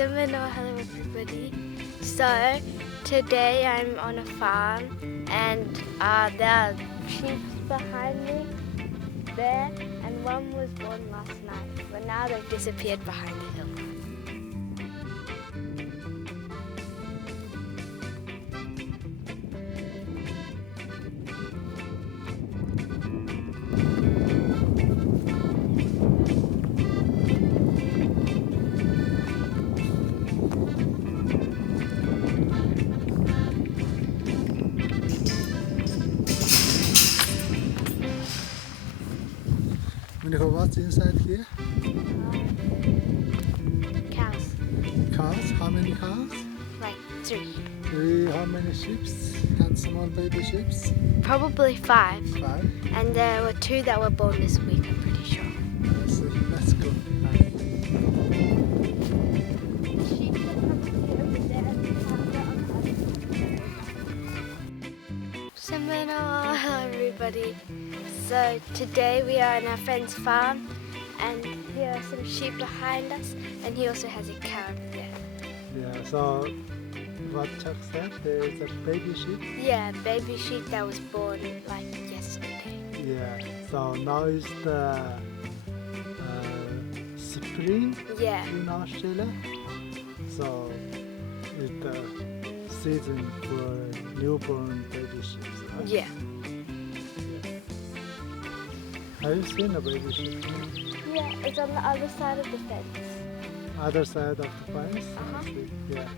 Hello everybody. So today I'm on a farm and there are sheep behind me there, and one was born last night, but now they've disappeared behind the hill. Monica, what's inside here? Cows, Cows? How many cows? like 3. How many sheep? And small baby sheep? Probably 5. 5. And there were 2 that were born this week, I'm pretty sure. So let's go. Hello everybody. So today we are on our friend's farm, and here are some sheep behind us, and he also has a cow over there. Yeah, so what Chuck said, there is a baby sheep. Yeah, baby sheep that was born like yesterday. Yeah, so now is the spring Yeah, in Australia. So it's the season for newborn baby sheep. Right? yeah. Have you seen a baby sheep? Yeah, it's on the other side of the fence. Other side of the fence? Uh-huh. Yeah.